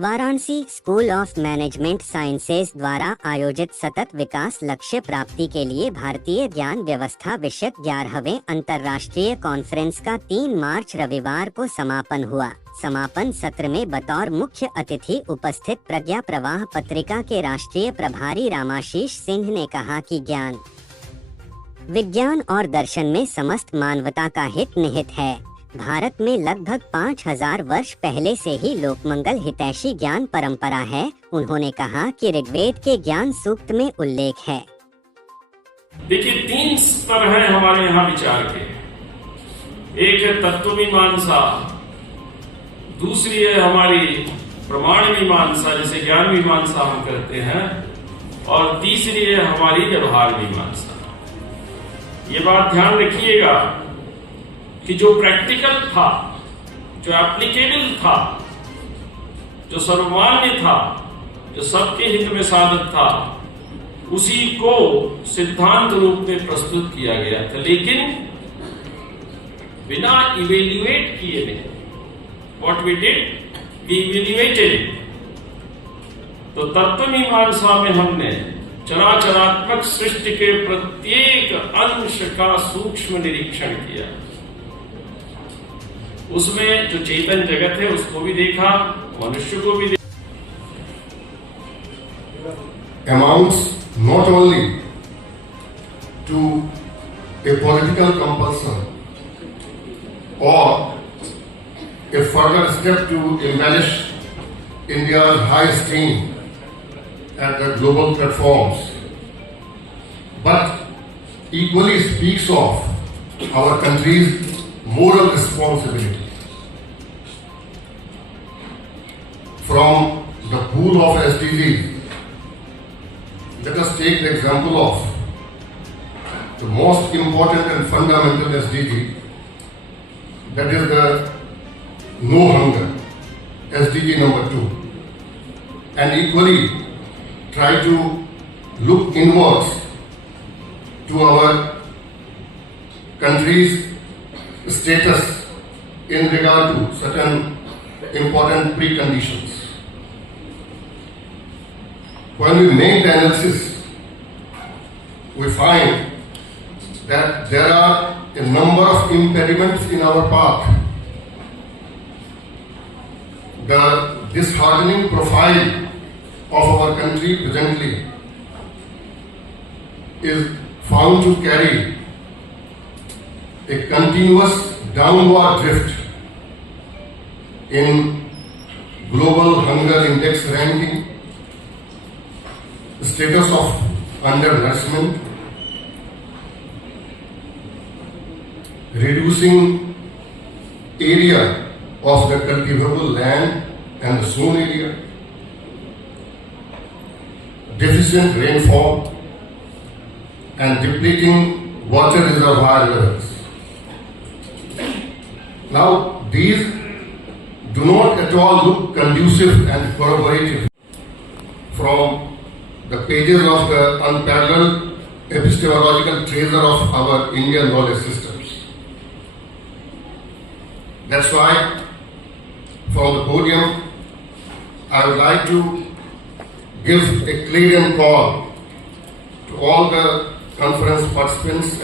Varanasi school of management sciences द्वारा आयोजित सतत विकास लक्ष्य प्राप्ति के लिए भारतीय ज्ञान व्यवस्था विषयक 11वें अंतर्राष्ट्रीय कॉन्फ्रेंस का 3 मार्च रविवार को समापन हुआ। समापन सत्र में बतौर मुख्य अतिथि उपस्थित प्रज्ञा प्रवाह पत्रिका के राष्ट्रीय प्रभारी रामाशीष सिंह ने कहा कि ज्ञान, विज्ञान और दर्शन में समस्त मानवता का हित निहित है। भारत में लगभग 5000 वर्ष पहले से ही लोकमंगल हितैषी ज्ञान परंपरा है। उन्होंने कहा कि ऋग्वेद के ज्ञान सूक्त में उल्लेख है। देखिए, 3 स्तर हैं हमारे यहाँ विचार के। एक है तत्व मीमांसा, दूसरी है हमारी प्रमाण मीमांसा जिसे ज्ञान मीमांसा हम कहते हैं, और तीसरी है हमारी व्यवहार मीमांसा। ये बात ध्यान रखिएगा कि जो प्रैक्टिकल था, जो एप्लीकेबल था, जो सर्वमान्य था, जो सबके हित में साधक था, उसी को सिद्धांत रूप में प्रस्तुत किया गया था, लेकिन बिना इवेल्युएट किए नहीं। What we did, we evaluated. तो तत्व मीमांसा में हमने चराचरात्मक सृष्टि के प्रत्येक अंश का सूक्ष्म निरीक्षण किया। उसमें जो चेतन जगत है उसको भी देखा, मनुष्य को भी देखा। Amounts not only to a political compulsion or a further step to embellish India's high esteem at the global platforms, but equally speaks of our country's moral responsibility. From the pool of SDGs, let us take the example of the most important and fundamental SDG, that is the no hunger, SDG number 2, and equally try to look inwards to our country's status in regard to certain important preconditions. When we make the analysis, we find that there are a number of impediments in our path. The disheartening profile of our country presently is found to carry a continuous downward drift in global hunger index ranking, status of undernourishment, reducing area of the cultivable land and the sown area, deficient rainfall, and depleting water reservoir levels. Now, these do not at all look conducive and corroborative from the pages of the unparalleled epistemological treasure of our Indian knowledge systems. That's why, from the podium, I would like to give a clarion call to all the conference participants